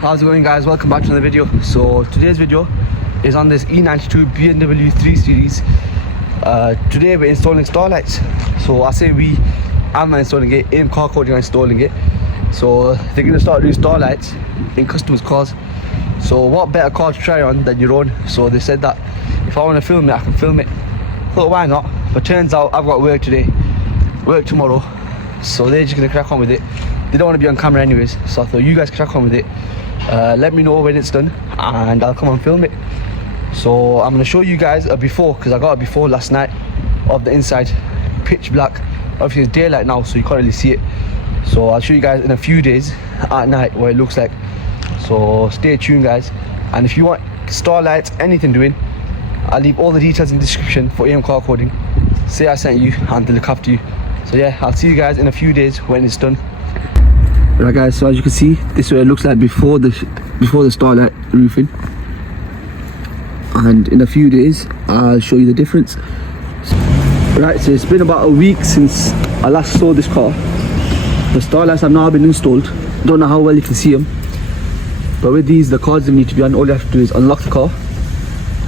How's it going, guys? Welcome back to another video. So today's video is on this E92 BMW 3 Series. Today we're installing Starlights. So I say I'm not installing it, AIM Car Coding are installing it. So they're going to start doing Starlights in customers' cars. So what better car to try on than your own? So they said that if I want to film it, I can film it. Thought, why not? But turns out I've got work today, work tomorrow. So they're just going to crack on with it. They don't want to be on camera anyways, so I thought you guys crack on with it. Let me know when it's done and I'll come and film it. So I'm going to show you guys a before, because I got a before last night of the inside, pitch black. Obviously it's daylight now, so you can't really see it. So I'll show you guys in a few days at night what it looks like. So stay tuned, guys. And if you want Starlights, anything doing, I'll leave all the details in the description for AIM Car Coding. Say I sent you and they'll look after you. So yeah, I'll see you guys in a few days when it's done. Right, guys, so as you can see, this is what it looks like before the Starlight roofing, and in a few days I'll show you the difference. Right, so it's been about a week since I last saw this car. The Starlights have now been installed. Don't know how well you can see them, but with these, the cards need to be on. All you have to do is unlock the car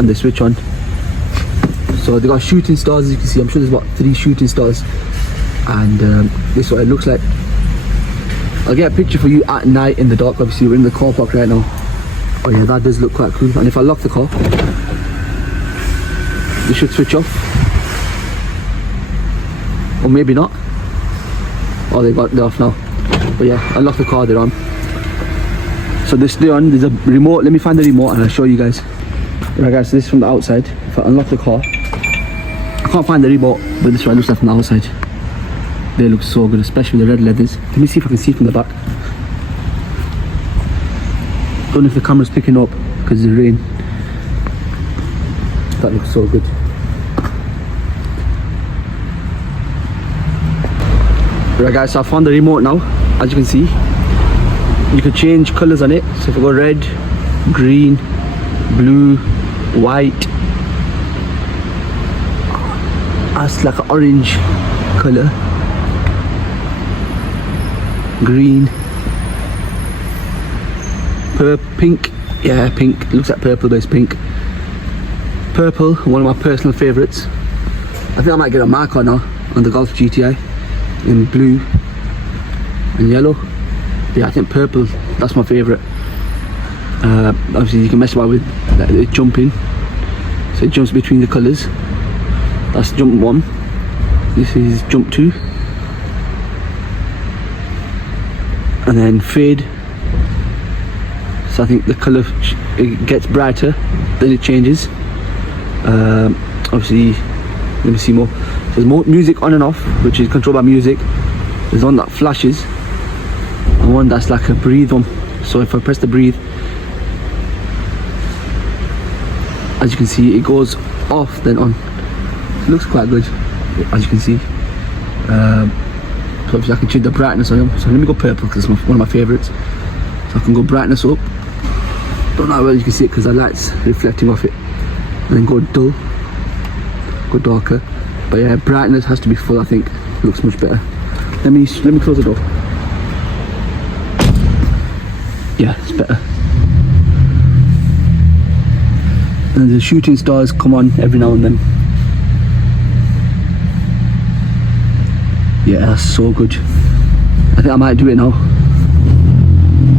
and they switch on. So they got shooting stars, as you can see. I'm sure there's about 3 shooting stars, and this is what it looks like. I'll get a picture for you at night in the dark. Obviously we're in the car park right now. Oh yeah, that does look quite cool. And if I lock the car, they should switch off, or maybe not. Oh, they're off now. But yeah, unlock the car, they're on. So they stay on. There's a remote. Let me find the remote and I'll show you guys. Right, guys, so this is from the outside. If I unlock the car, I can't find the remote, but this is what it looks like from the outside. They look so good, especially with the red leathers. Let me see if I can see from the back. Don't know if the camera's picking up because of the rain. That looks so good. Right, guys, so I found the remote now. As you can see, you can change colours on it. So if I go red, green, blue, white, that's like an orange colour. Green, pink, yeah, pink, looks like purple, but it's pink. Purple, one of my personal favourites. I think I might get a marker now on the Golf GTI in blue and yellow. Yeah, I think purple, that's my favourite. Obviously you can mess about with it jumping, so it jumps between the colours. That's jump 1, this is jump 2. And then fade, so I think the colour, it gets brighter, then it changes. Obviously, let me see more. There's more music on and off, which is controlled by music. There's one that flashes and one that's like a breathe one. So if I press the breathe, as you can see, it goes off then on. It looks quite good, as you can see. So obviously I can change the brightness on them. So let me go purple because it's one of my favourites. So I can go brightness up. Don't know how well you can see it because the light's reflecting off it. And then go dull, go darker. But yeah, brightness has to be full. I think it looks much better. Let me close the door. Yeah, it's better. And the shooting stars come on every now and then. Yeah, that's so good. I think I might do it now.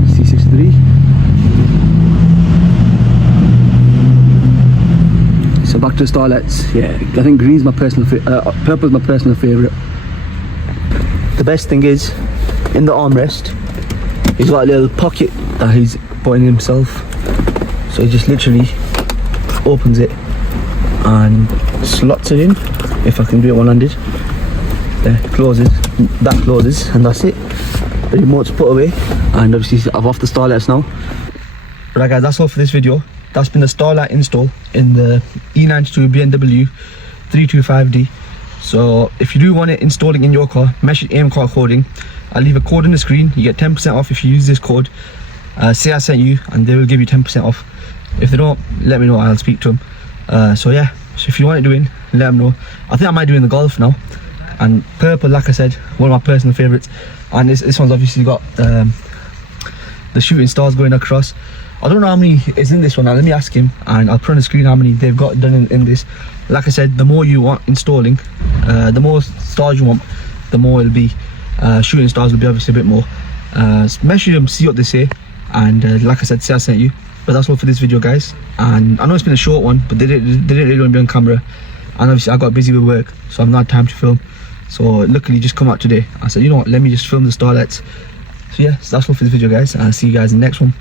C63. So back to the Starlights. Yeah, I think green's my personal purple's my personal favourite. The best thing is, in the armrest, he's got a little pocket that he's put in himself. So he just literally opens it and slots it in. If I can do it one-handed. There, closes, that closes, and that's it. The remote's put away, and obviously I've off the Starlights now. Right, guys, that's all for this video. That's been the Starlight install in the E92 BMW 325D. So if you do want it installing in your car, message AIM Car Coding. I'll leave a code on the screen. You get 10% off if you use this code. Say I sent you, and they will give you 10% off. If they don't, let me know, I'll speak to them. So yeah, so if you want it doing, let them know. I think I might do in the Golf now. And purple, like I said, one of my personal favourites. And this one's obviously got the shooting stars going across. I don't know how many is in this one. Now let me ask him, and I'll put on the screen how many they've got done in this. Like I said, the more you want installing, the more stars you want, the more it'll be. Shooting stars will be obviously a bit more. Make sure you see what they say, and like I said, say I sent you. But that's all for this video, guys. And I know it's been a short one, but they didn't really want to be on camera, and obviously I got busy with work, so I've not had time to film. So luckily just come out today. I said, you know what, let me just film the Starlights. So yeah, so that's all for this video, guys, and I'll see you guys in the next one.